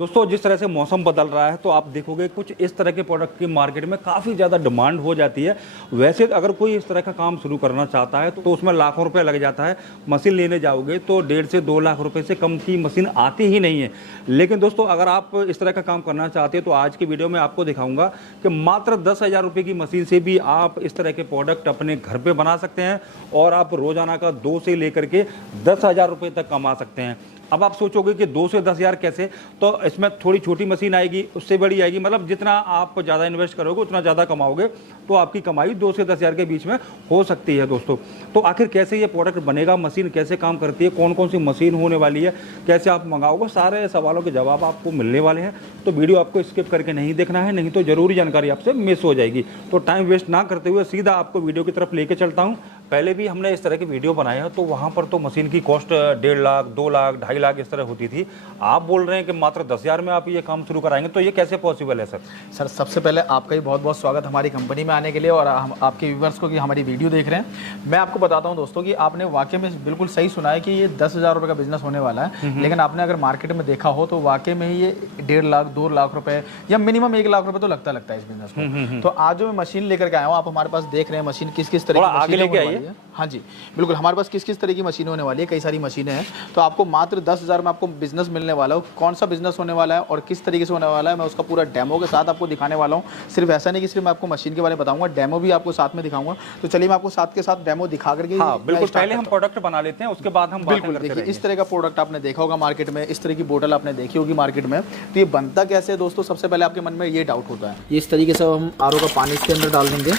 दोस्तों जिस तरह से मौसम बदल रहा है तो आप देखोगे कुछ इस तरह के प्रोडक्ट की मार्केट में काफ़ी ज़्यादा डिमांड हो जाती है। वैसे अगर कोई इस तरह का काम शुरू करना चाहता है तो उसमें लाखों रुपए लग जाता है। मशीन लेने जाओगे तो 1.5 से 2 लाख रुपए से कम की मशीन आती ही नहीं है। लेकिन दोस्तों अगर आप इस तरह का काम करना चाहते हैं तो आज की वीडियो में आपको दिखाऊंगा कि मात्र 10,000 रुपये की मशीन से भी आप इस तरह के प्रोडक्ट अपने घर पर बना सकते हैं और आप रोज़ाना का 2 से लेकर के 10,000 रुपये तक कमा सकते हैं। अब आप सोचोगे कि 2 से 10,000 कैसे, तो इसमें थोड़ी छोटी मशीन आएगी, उससे बड़ी आएगी, मतलब जितना आप ज़्यादा इन्वेस्ट करोगे उतना ज़्यादा कमाओगे, तो आपकी कमाई 2 से 10,000 के बीच में हो सकती है दोस्तों। तो आखिर कैसे ये प्रोडक्ट बनेगा, मशीन कैसे काम करती है, कौन कौन सी मशीन होने वाली है, कैसे आप मंगाओगे, सारे सवालों के जवाब आपको मिलने वाले हैं। तो वीडियो आपको स्किप करके नहीं देखना है, नहीं तो ज़रूरी जानकारी आपसे मिस हो जाएगी। तो टाइम वेस्ट ना करते हुए सीधा आपको वीडियो की तरफ लेके चलता हूँ। पहले भी हमने इस तरह की वीडियो बनाए हैं तो वहाँ पर तो मशीन की कॉस्ट 1.5 लाख, 2 लाख, 2.5 लाख इस तरह होती थी। आप बोल रहे हैं कि मात्र 10,000 में आप ये काम शुरू कराएंगे, तो ये कैसे पॉसिबल है सर? सर सबसे पहले आपका ही बहुत बहुत स्वागत हमारी कंपनी में आने के लिए और हम आपके व्यूवर्स को कि हमारी वीडियो देख रहे हैं। मैं आपको बताता हूं दोस्तों कि आपने वाकई में बिल्कुल सही सुना है कि ये 10,000 रुपये का बिजनेस होने वाला है। लेकिन आपने अगर मार्केट में देखा हो तो वाकई में ही ये 1.5 लाख, 2 लाख रुपए या मिनिमम 1 लाख रुपए तो लगता है इस बिजनेस को। तो आज जो मैं मशीन लेकर के आया हूँ, आप हमारे पास देख रहे हैं मशीन किस किस तरह की आगे लेके आइए। हाँ जी बिल्कुल, हमारे पास किस किस तरह की मशीन होने वाली है, कई सारी मशीनें हैं। तो आपको मात्र 10,000 में आपको बिजनेस मिलने वाला हो। कौन सा बिजनेस होने वाला है और किस तरीके से होने वाला है, मैं उसका पूरा डेमो के साथ आपको दिखाने वाला हूँ। सिर्फ ऐसा नहीं कि सिर्फ मैं आपको मशीन के बारे में बताऊंगा, डेमो भी आपको साथ में दिखाऊंगा। तो चलिए मैं आपको साथ के साथ डेमो दिखा करके बिल्कुल, पहले हम प्रोडक्ट बना लेते हैं, उसके बाद हम बिल्कुल देखिए इस तरह का प्रोडक्ट आपने देखा होगा मार्केट में, इस तरह की बोतल आपने देखी होगी मार्केट में। तो ये बनता कैसे है दोस्तों, सबसे पहले आपके मन में ये डाउट होता है। इस तरीके से हम आरओ का पानी इसके अंदर डाल देंगे,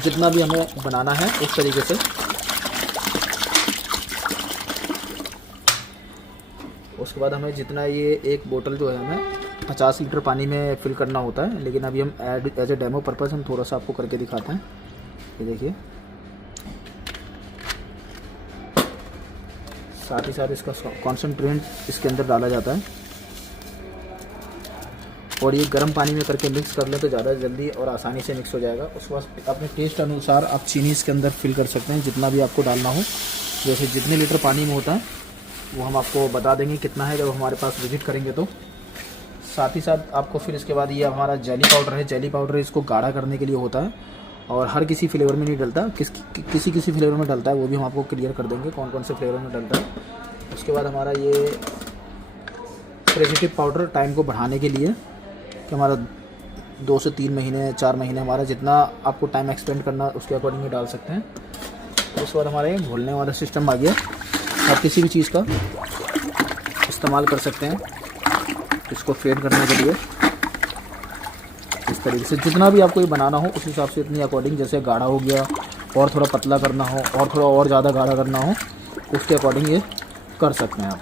जितना भी हमें बनाना है इस तरीके से। उसके बाद हमें जितना ये एक बोतल जो है हमें 50 लीटर पानी में फिल करना होता है। लेकिन अभी हम एज ए डेमो पर्पस हम थोड़ा सा आपको करके दिखाते हैं। ये देखिए, साथ ही साथ इसका कॉन्सेंट्रेट इसके अंदर डाला जाता है और ये गर्म पानी में करके मिक्स कर लें तो ज़्यादा जल्दी और आसानी से मिक्स हो जाएगा। उसके बाद अपने टेस्ट अनुसार आप चीनी इसके अंदर फिल कर सकते हैं, जितना भी आपको डालना हो। जैसे जितने लीटर पानी में होता है वो हम आपको बता देंगे कितना है जब हमारे पास विजिट करेंगे। तो साथ ही साथ आपको फिर इसके बाद ये हमारा जेली पाउडर है। जेली पाउडर इसको गाढ़ा करने के लिए होता है और हर किसी फ्लेवर में नहीं डलता, किसी फ्लेवर में डलता है, वो भी हम आपको क्लियर कर देंगे कौन कौन से फ्लेवर में डलता है। उसके बाद हमारा ये प्रेसिटिव पाउडर टाइम को बढ़ाने के लिए, कि हमारा 2 से 3 महीने, 4 महीने, हमारा जितना आपको टाइम एक्सटेंड करना उसके अकॉर्डिंग डाल सकते हैं। उसके बाद हमारा ये घोलने वाला सिस्टम आ गया। आप किसी भी चीज़ का इस्तेमाल कर सकते हैं इसको फेड करने के लिए। इस तरीके से जितना भी आपको ये बनाना हो उस हिसाब से इतनी अकॉर्डिंग, जैसे गाढ़ा हो गया और थोड़ा पतला करना हो और थोड़ा और ज़्यादा गाढ़ा करना हो, उसके अकॉर्डिंग ये कर सकते हैं आप।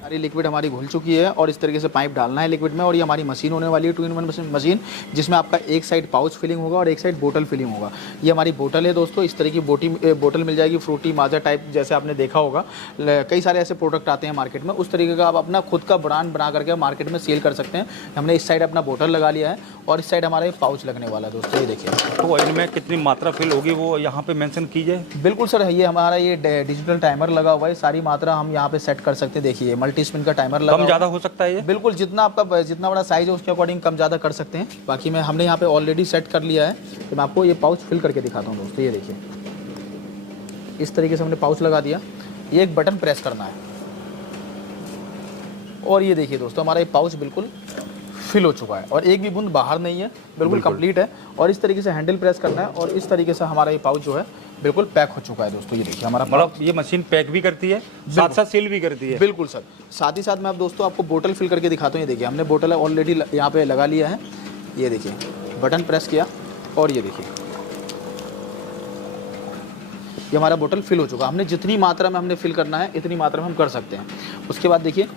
सारी लिक्विड हमारी घुल चुकी है और इस तरीके से पाइप डालना है लिक्विड में। और ये हमारी मशीन होने वाली है 2-in-1 मशीन, जिसमें आपका एक साइड पाउच फिलिंग होगा और एक साइड बोतल फिलिंग होगा। ये हमारी बोतल है दोस्तों, इस तरह की बोतल मिल जाएगी, फ्रूटी माजा टाइप, जैसे आपने देखा होगा। कई सारे ऐसे प्रोडक्ट आते हैं मार्केट में, उस तरीके का आप अपना खुद का ब्रांड बना करके मार्केट में सेल कर सकते हैं। हमने इस साइड अपना बोतल लगा लिया है और इस साइड हमारा पाउच लगने वाला है दोस्तों, ये देखिए। तो इनमें कितनी मात्रा फिल होगी वो यहाँ पे मेंशन कीजिए। बिल्कुल सर, ये हमारा ये डिजिटल टाइमर लगा हुआ है, सारी मात्रा हम यहाँ पे सेट कर सकते हैं। देखिए मल्टी स्पिन का टाइमर लगा, कम ज़्यादा हो सकता है ये? बिल्कुल, जितना आपका जितना बड़ा साइज है उसके अकॉर्डिंग कम ज़्यादा कर सकते हैं। बाकी मैं हमने यहाँ पे ऑलरेडी सेट कर लिया है, तो मैं आपको ये पाउच फिल करके दिखाता हूँ दोस्तों। ये देखिए इस तरीके से हमने पाउच लगा दिया, ये एक बटन प्रेस करना है और ये देखिए दोस्तों हमारा ये पाउच बिल्कुल फिल हो चुका है और एक भी बूंद बाहर नहीं है, बिल्कुल कंप्लीट है। और इस तरीके से हैंडल प्रेस करना है और इस तरीके से हमारा ये पाउच जो है बिल्कुल पैक हो चुका है दोस्तों। ये देखिए हमारा, मतलब ये मशीन पैक भी करती है, साथ साथ सील भी करती है। बिल्कुल सर, साथ ही साथ मैं अब दोस्तों आपको बोतल फिल करके दिखाता हूँ। ये देखिए हमने बोतल ऑलरेडी यहाँ पे लगा लिया है। ये देखिए बटन प्रेस किया और ये देखिए ये हमारा बोतल फिल हो चुका। हमने जितनी मात्रा में हमने फिल करना है इतनी मात्रा में हम कर सकते हैं। उसके बाद देखिए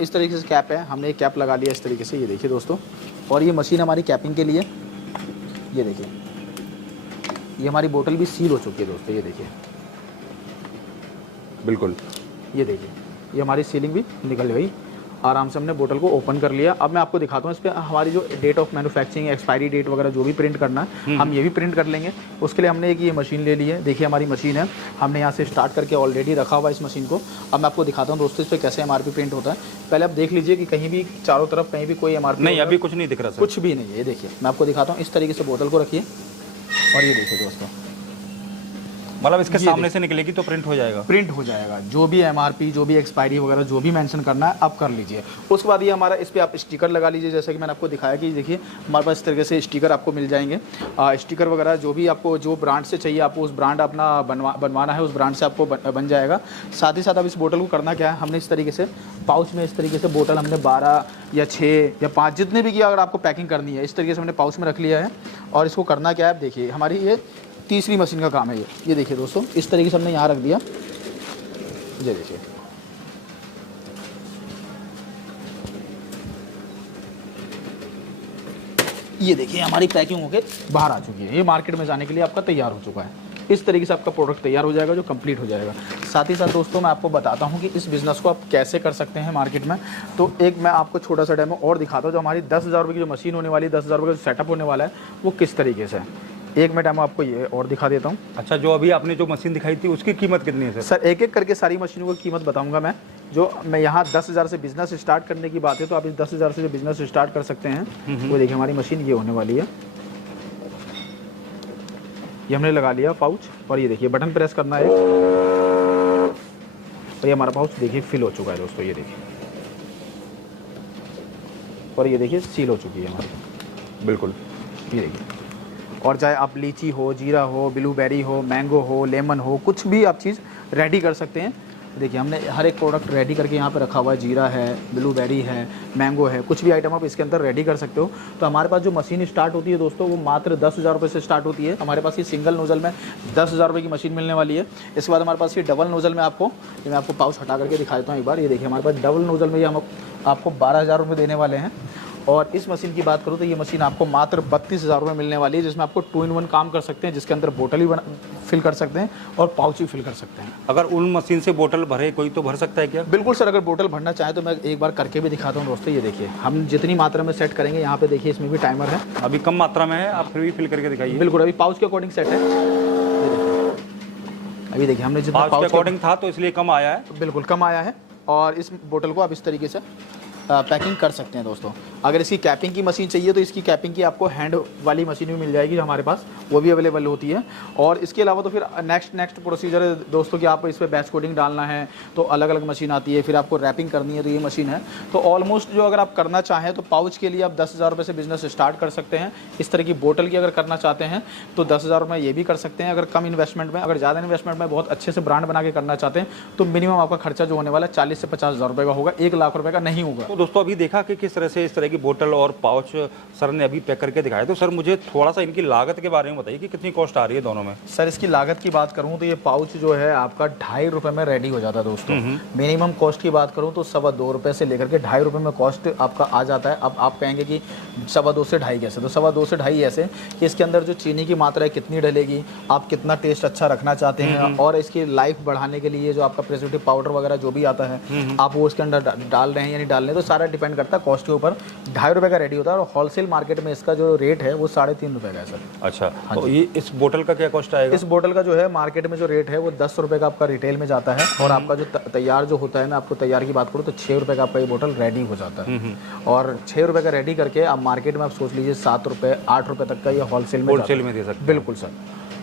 इस तरीके से कैप है, हमने एक कैप लगा लिया इस तरीके से, ये देखिए दोस्तों। और ये मशीन हमारी कैपिंग के लिए, ये देखिए ये हमारी बोतल भी सील हो चुकी है दोस्तों। ये देखिए बिल्कुल, ये देखिए ये हमारी सीलिंग भी निकल गई आराम से हमने बोतल को ओपन कर लिया। अब मैं आपको दिखाता हूँ इस पर हमारी जो date of manufacturing, expiry date वगैरह जो भी प्रिंट करना है हम ये भी प्रिंट कर लेंगे। उसके लिए हमने एक ये मशीन ले ली है, देखिए हमारी मशीन है, हमने यहाँ से स्टार्ट करके ऑलरेडी रखा हुआ है इस मशीन को। अब मैं आपको दिखाता हूँ दोस्तों इस पर कैसे MRP प्रिंट होता है। पहले आप देख लीजिए कि कहीं भी चारों तरफ कहीं भी कोई MRP नहीं, अभी कुछ नहीं दिख रहा सर, कुछ भी नहीं है। ये देखिए मैं आपको दिखाता हूँ, इस तरीके से बोतल को रखिए और ये देखिए दोस्तों, मतलब इसके सामने से निकलेगी तो प्रिंट हो जाएगा, प्रिंट हो जाएगा। जो भी MRP, जो भी एक्सपायरी वगैरह जो भी मेंशन करना है आप कर लीजिए। उसके बाद ये हमारा इस पर आप स्टिकर लगा लीजिए, जैसे कि मैंने आपको दिखाया कि देखिए हमारे पास इस तरीके से स्टिकर आपको मिल जाएंगे। स्टिकर वगैरह जो भी आपको जो ब्रांड से चाहिए आपको उस ब्रांड अपना बनवाना है, उस ब्रांड से आपको बन जाएगा। साथ ही साथ अब इस बोतल को करना क्या है, हमने इस तरीके से पाउच में इस तरीके से बोतल हमने 12 या 6 या 5 जितने भी किया, अगर आपको पैकिंग करनी है इस तरीके से हमने पाउच में रख लिया है। और इसको करना क्या है, आप देखिए हमारी ये तीसरी मशीन का काम है ये देखिए दोस्तों, इस तरीके से हमने यहाँ रख दिया। ये देखिए ये देखिए हमारी पैकिंग होके बाहर आ चुकी है, ये मार्केट में जाने के लिए आपका तैयार हो चुका है। इस तरीके से आपका प्रोडक्ट तैयार हो जाएगा जो कंप्लीट हो जाएगा। साथ ही साथ दोस्तों मैं आपको बताता हूँ कि इस बिज़नेस को आप कैसे कर सकते हैं मार्केट में। तो एक मैं आपको छोटा सा डेमो और दिखाता हूँ। जो हमारी 10,000 रुपये की जो मशीन होने वाली है, 10,000 रुपये का जो सेटअप होने वाला है वो किस तरीके से है, एक मैं डेमो आपको ये और दिखा देता हूँ। अच्छा, जो अभी आपने जो मशीन दिखाई थी उसकी कीमत कितनी है सर? सर एक एक करके सारी मशीनों की कीमत बताऊंगा मैं। जो मैं यहाँ 10,000 से बिजनेस स्टार्ट करने की बात है, तो आप इस 10,000 से जो बिजनेस स्टार्ट कर सकते हैं वो देखिए हमारी मशीन ये होने वाली है। ये हमने लगा लिया पाउच और ये देखिए बटन प्रेस करना है और ये हमारा पाउच देखिए फिल हो चुका है दोस्तों, ये देखिए, और ये देखिए सील हो चुकी है हमारी, बिल्कुल ये देखिए। और चाहे आप लीची हो, जीरा हो, ब्लूबेरी हो, मैंगो हो, लेमन हो, कुछ भी आप चीज़ रेडी कर सकते हैं। देखिए हमने हर एक प्रोडक्ट रेडी करके यहाँ पे रखा हुआ है। जीरा है, ब्लूबेरी है, मैंगो है, कुछ भी आइटम आप इसके अंदर रेडी कर सकते हो। तो हमारे पास जो मशीन स्टार्ट होती है दोस्तों वो मात्र 10,000 रुपये से स्टार्ट होती है। हमारे पास ये सिंगल नोजल में 10,000 रुपये की मशीन मिलने वाली है। इसके बाद हमारे पास ये डबल नोजल में आपको, ये मैं आपको पाउच हटा करके दिखा देता हूँ एक बार। ये देखिए हमारे पास डबल नोजल में ये हम आपको 12,000 रुपये देने वाले हैं। और इस मशीन की बात करूँ तो ये मशीन आपको मात्र 32,000 रुपये मिलने वाली है, जिसमें आपको 2-in-1 काम कर सकते हैं, जिसके अंदर बोतल ही फिल कर सकते हैं और पाउच ही फिल कर सकते हैं। अगर उन मशीन से बोतल भरे कोई तो भर सकता है क्या? बिल्कुल सर, अगर बोतल भरना चाहे तो मैं एक बार करके भी दिखाता हूँ दोस्तों। ये देखिए हम जितनी मात्रा में सेट करेंगे, यहाँ पे देखिए इसमें भी टाइमर है। अभी कम मात्रा में है, आप फिर भी फिल करके दिखाइए। बिल्कुल अभी पाउच के अकॉर्डिंग सेट है। अभी देखिए हमने जितना पाउच के अकॉर्डिंग था तो इसलिए कम आया है, बिल्कुल कम आया है। और इस बोतल को आप इस तरीके से पैकिंग कर सकते हैं दोस्तों। अगर इसकी कैपिंग की मशीन चाहिए तो इसकी कैपिंग की आपको हैंड वाली मशीन भी मिल जाएगी जो हमारे पास, वो भी अवेलेबल होती है। और इसके अलावा तो फिर नेक्स्ट प्रोसीजर है दोस्तों कि आप इस पर बैच कोडिंग डालना है तो अलग अलग मशीन आती है, फिर आपको रैपिंग करनी है तो ये मशीन है। तो ऑलमोस्ट जो अगर आप करना चाहें तो पाउच के लिए आप 10,000 रुपये से बिजनेस स्टार्ट कर सकते हैं। इस तरह की बोतल की अगर करना चाहते हैं तो 10,000 रुपये ये भी कर सकते हैं अगर कम इन्वेस्टमेंट में। अगर ज़्यादा इन्वेस्टमेंट में बहुत अच्छे से ब्रांड बना के करना चाहते हैं तो मिनिमम आपका खर्चा जो होने वाला है 40,000 से 50,000 रुपये का होगा, 1 लाख रुपये का नहीं होगा। तो दोस्तों अभी देखा कि किस तरह से इस तरह की बोतल और पाउच सर ने अभी पैक करके दिखाया। तो सर मुझे थोड़ा सा इनकी लागत के बारे में बताइए कि कितनी कॉस्ट आ रही है दोनों में? सर इसकी लागत की बात करूं तो ये पाउच जो है आपका 2.5 रुपये में रेडी हो जाता है दोस्तों। मिनिमम कॉस्ट की बात करूं तो 2.25 रुपये से लेकर के 2.5 रुपये में कॉस्ट आपका आ जाता है। अब आप कहेंगे कि 2.25 से 2.5 कैसे, तो 2.25 से 2.5 ऐसे कि इसके अंदर जो चीनी की मात्रा है कितनी डलेगी, आप कितना टेस्ट अच्छा रखना चाहते हैं और इसकी लाइफ बढ़ाने के लिए जो आपका प्रिजर्वेटिव पाउडर वगैरह जो भी आता है आप वो इसके अंदर डाल रहे हैं या नहीं डाल रहे हैं, तो सारा डिपेंड करता है कॉस्ट के ऊपर। 2.5 रुपये का रेडी होता है और होलसेल मार्केट में इसका जो रेट है वो 3.5 रुपये का है सर। अच्छा, तो ये इस बोतल का क्या कॉस्ट आएगा? इस बोतल का जो है मार्केट में जो रेट है वो 10 रुपये का आपका रिटेल में जाता है और आपका जो तैयार जो होता है, मैं आपको तैयार की बात करूँ तो 6 रुपये का आपका ये बोतल रेडी हो जाता है। और 6 रुपये का रेडी करके आप मार्केट में आप सोच लीजिए 7 रुपये 8 रुपये तक का ये होलसेल में दे सकते हैं। बिल्कुल सर।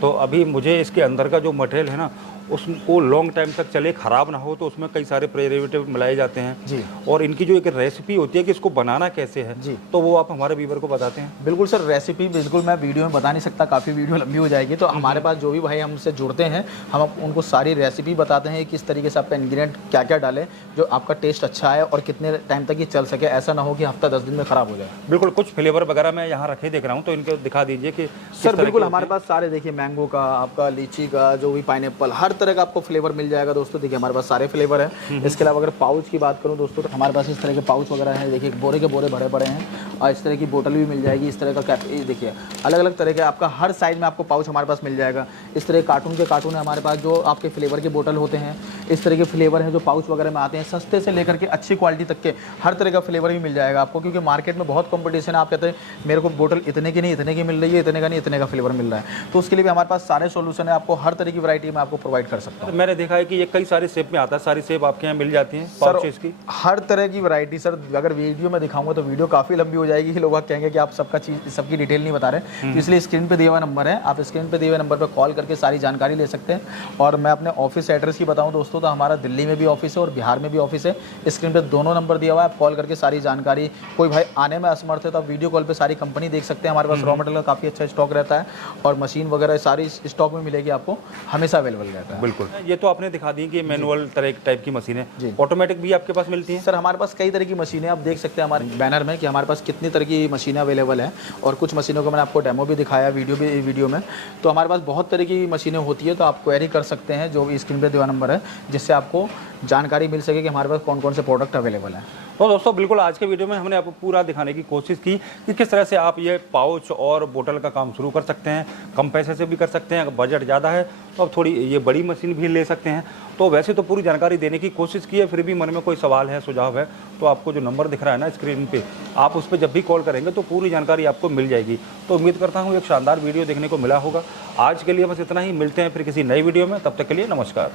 तो अभी मुझे इसके अंदर का जो मटेरियल है ना उसको लॉन्ग टाइम तक चले, ख़राब ना हो, तो उसमें कई सारे प्रिजर्वेटिव मिलाए जाते हैं जी। और इनकी जो एक रेसिपी होती है कि इसको बनाना कैसे है जी, तो वो आप हमारे व्यूअर को बताते हैं? बिल्कुल सर, रेसिपी बिल्कुल मैं वीडियो में बता नहीं सकता, काफ़ी वीडियो लंबी हो जाएगी। तो हमारे पास जो भी भाई हमसे जुड़ते हैं हम उनको सारी रेसिपी बताते हैं किस तरीके से आपका इंग्रेडिएंट क्या क्या डालें जो आपका टेस्ट अच्छा है और कितने टाइम तक ये चल सके, ऐसा ना हो कि हफ्ता 10 दिन में ख़राब हो जाए। बिल्कुल, कुछ फ्लेवर वगैरह मैं यहाँ रखे देख रहा हूँ तो इनको दिखा दीजिए कि सर बिल्कुल हमारे पास सारे देखिए मैंगो का, आपका लीची का, जो भी पाइनएप्पल, हर तरह का आपको फ्लेवर मिल जाएगा दोस्तों। देखिए हमारे पास सारे फ्लेवर हैं। इसके अलावा अगर पाउच की बात करूं दोस्तों तो हमारे पास इस तरह के पाउच वगैरह हैं। देखिए बोरे के बोरे भरे पड़े हैं और इस तरह की बोतल भी मिल जाएगी, इस तरह का कैप, ये देखिए अलग अलग तरह के आपका हर साइज़ में आपको पाउच हमारे पास मिल जाएगा। इस तरह कार्टून के कार्टून है हमारे पास, जो आपके फ्लेवर के बोतल होते हैं, इस तरह के फ्लेवर हैं जो पाउच वगैरह में आते हैं, सस्ते से लेकर के अच्छी क्वालिटी तक के हर तरह का फ्लेवर भी मिल जाएगा आपको, क्योंकि मार्केट में बहुत कंपटीशन है। आप कहते हैं मेरे को बोतल इतने की नहीं इतने की मिल रही है, इतने का नहीं इतने का फ्लेवर मिल रहा है, तो उसके लिए भी हमारे पास सारे सोल्यूशन है, आपको हर तरह की वैरायटी में आपको प्रोवाइड कर सकता हूँ। मैंने देखा है कि ये कई सारे शेप में आता है, सारी शेप आपके यहाँ मिल जाती हैं सर पाउचेस की? हर तरह की वैरायटी सर, अगर वीडियो में दिखाऊंगा तो वीडियो काफ़ी लंबी हो जाएगी, लोग कहेंगे कि आप सबकी डिटेल नहीं बता रहे, तो इसलिए स्क्रीन पे दिया हुआ नंबर है, आप स्क्रीन पे दिए हुए नंबर पर कॉल करके सारी जानकारी ले सकते हैं। और मैं अपने ऑफिस एड्रेस की बताऊं दोस्तों, तो हमारा दिल्ली में भी ऑफिस है और बिहार में भी ऑफिस है। स्क्रीन पे दोनों नंबर दिया हुआ है, आप कॉल करके सारी जानकारी, कोई भाई आने में असमर्थ है तो आप वीडियो कॉल पे सारी कंपनी देख सकते हैं। हमारे पास रॉ मटेरियल का काफ़ी अच्छा स्टॉक रहता है और मशीन वगैरह सारी स्टॉक में मिलेगी, आपको हमेशा अवेलेबल रहता है। बिल्कुल, ये तो आपने दिखा दी कि मैनुअल तरह टाइप की मशीन है, ऑटोमेटिक भी आपके पास मिलती है? सर हमारे पास कई तरह की मशीनें, आप देख सकते हैं हमारे बैनर में कि हमारे पास कितनी तरह की मशीनें अवेलेबल हैं, और कुछ मशीनों को मैंने आपको डेमो भी दिखाया वीडियो में। तो हमारे पास बहुत तरह की मशीनें होती है, तो आप क्वेरी कर सकते हैं जो भी स्क्रीन पे दिया नंबर है, जिससे आपको जानकारी मिल सके कि हमारे पास कौन कौन से प्रोडक्ट अवेलेबल हैं। तो दोस्तों बिल्कुल आज के वीडियो में हमने आपको पूरा दिखाने की कोशिश की कि किस तरह से आप ये पाउच और बोतल का काम शुरू कर सकते हैं, कम पैसे से भी कर सकते हैं, अगर बजट ज़्यादा है तो अब थोड़ी ये बड़ी मशीन भी ले सकते हैं। तो वैसे तो पूरी जानकारी देने की कोशिश की है, फिर भी मन में कोई सवाल है, सुझाव है, तो आपको जो नंबर दिख रहा है ना स्क्रीन पे, आप उस पर जब भी कॉल करेंगे तो पूरी जानकारी आपको मिल जाएगी। तो उम्मीद करता हूँ एक शानदार वीडियो देखने को मिला होगा। आज के लिए बस इतना ही, मिलते हैं फिर किसी नई वीडियो में, तब तक के लिए नमस्कार।